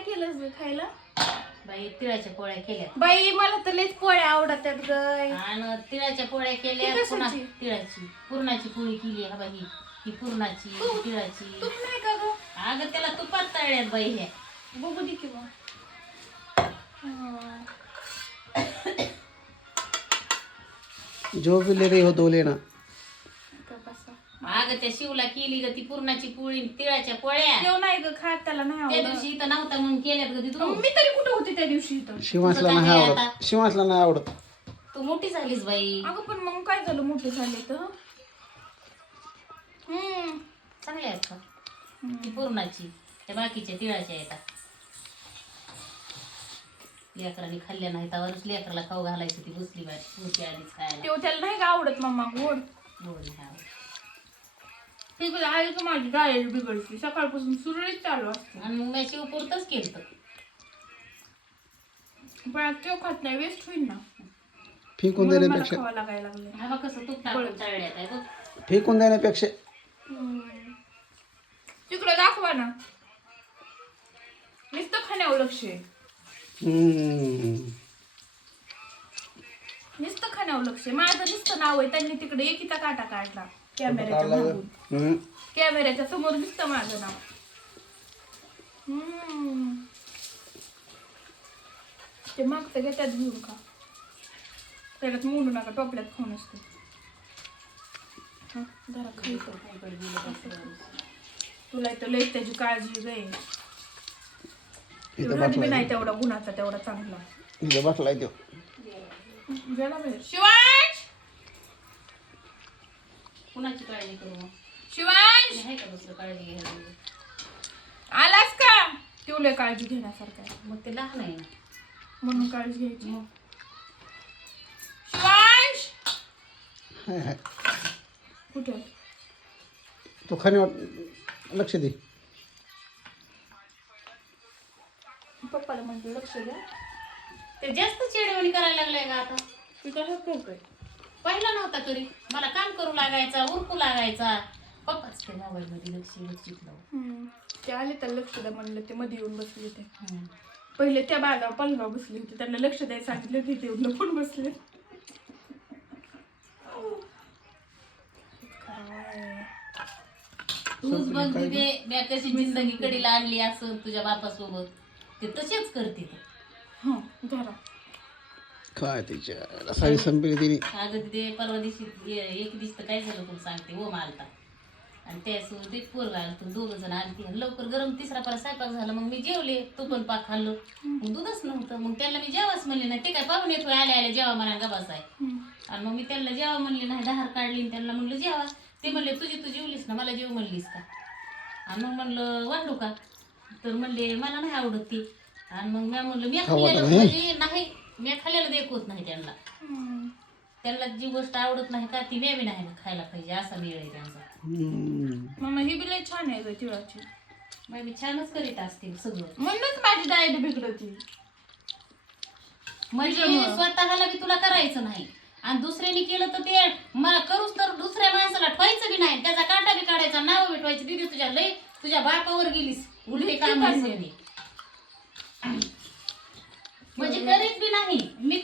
केलंस ग खायला? बाई तिळाच्या पोळ्या केल्या बाई मला तर लयच पोळ्या आवडतात ग. आणि तिळाच्या पोळ्या केल्या ती पुन्हा कशाची? तिळाची पुरणाची पोळी केली हा बाई ही पुरणाची ही तिळाची तूप नाही का ग? अगं त्याला तुपात तळल्यात बाई ह्या बघू दे की मग. जो भी ले रही हो दो लेना. अगं त्या शिवला केली ग ती पुरणाची पोळी तिळाच्या पोळ्या जेव नाही ग खात, त्याला नाही त्या आवडत. दिवशी इथं नव्हता म्हणून केल्यात ग तिथून मी तरी कुठे होते त्या दिवशी इथं? शिवासला तुझं नाही काय आवडत. आता? शिवासला नाही आवडत. तू मोठी झालीस बाई अगं पण मग काय झालं, मोठे झाले तर. चांगल्या आहेत का ती पुरणाची त्या बाकीच्या तिळाच्या येतात लेकरांनी खाल्ल्या नाही त्यावरच लेकराला खाऊ घालायचं ती बसली बाई होती आधीच खायला तेव्हा त्याला नाही का आवडत मम्मा गोड. गोडी हा ठीक आहे का माझी डायट बिघडली, सकाळपासून सुरळीत चालू असते. आणि मग मी शिवपुरतच केलं पण आज तेव्हा खात नाही, वेस्ट होईल ना. फेकून म्हणून मला देण्यापेक्षा खावा लागायला लागले. हा बघ कसं तूप टाकून तळल्यात आहे बघ फेकून देण्यापेक्षा तिकडे दाखवा ना. नुसतं खाण्यावर लक्ष आहे, नुसतं खाण्यावर लक्ष आहे. माझं नुसतं नाव आहे, त्यांनी तिकडे एकीचा काटा काढला कॅमेऱ्याच्या मागून. कॅमेऱ्याच्या समोर दिसतं माझं नाव. ते मागचं घेतात घेऊन का, त्याच्यात मोडू नका, टोपल्यात खाऊन असते. जरा खायचं. तुला इथं लई त्याची काळजी गे. नाही तेवढा गुणाचा तेवढा चांगला. बसलाय तो गेला बाहेर. शिवांश, कुणाची काळजी करू मग शिवांश आहे का दुसरं काळजी घ्यायला आलास का? तेवढे काळजी घेण्यासारखं आहे. मग ते लहान आहे म्हणून काळजी घ्यायची. मग शिवांश कुठे? तो खाण्यावर लक्ष दे. पप्पाला म्हणजे लक्ष द्या. ते जास्त चिडवणी करायला लागलाय का आता तू तसंच करतोय. पहिला नव्हता तरी मला काम करू लागायचा उरकू लागायचा पप्पाच ते मोबाईल मध्ये लक्ष ते आले तर लक्ष द्या म्हणलं, ते मध्ये येऊन बसले होते. पहिले त्या बागा पलगाव बसले होते, त्यांना लक्ष द्यायला सांगितलं, तिथे येऊन पण बसले. तूच बघ तिथे मी कशी जिंदगी कडीला आणली असं तुझ्या बापासोबत ते तसेच करते जरा काय तिच्या सारी संपली तिने. अगं तिथे परवा दिवशी एक दिवस तर काय झालं तुला सांगते हो मालता आणि त्यासोबत एक पोरगा आलं तू दोघ जण आलती लवकर गरम तिसरा परत स्वयंपाक झाला मग मी जेवले तू पण पाक खाल्लं मग दूधच नव्हतं मग त्याला मी जेवाच म्हणले नाही ते काय पाहून येतो आले आले जेवा म्हणा गबास आहे आणि मग मी त्यांना जेवा म्हणले नाही दहार काढली आणि त्यांना म्हणलं जेवा ते म्हणले तुझी तू जेवलीस ना मला जेव म्हणलीस का आणि मग म्हणलं वाढू का तर म्हणले मला नाही आवडत ती आणि मग मी म्हणलं मी खाल्लेलं म्हणजे नाही मी खाल्लेलं देखवत नाही त्यांना त्यांना जी गोष्ट आवडत नाही का ती मी नाही खायला पाहिजे असा वेळ आहे त्यांचा मम्मा ही बी लई छान आहे ग तिळाची. मी छानच करीत असते सगळं म्हणूनच माझी डाएट बिघडती. म्हणजे स्वतःला बी तुला करायचं नाही आणि दुसऱ्याने केलं तर ते मला करूच तर दुसऱ्या माणसाला ठेवायचं बी नाही त्याचा काटा बी काढायचा नाव बी ठेवायचं दीदी तुझ्या लई तुझ्या बापावर गेलीस उलटे काम म्हणजे करीत बी नाही मी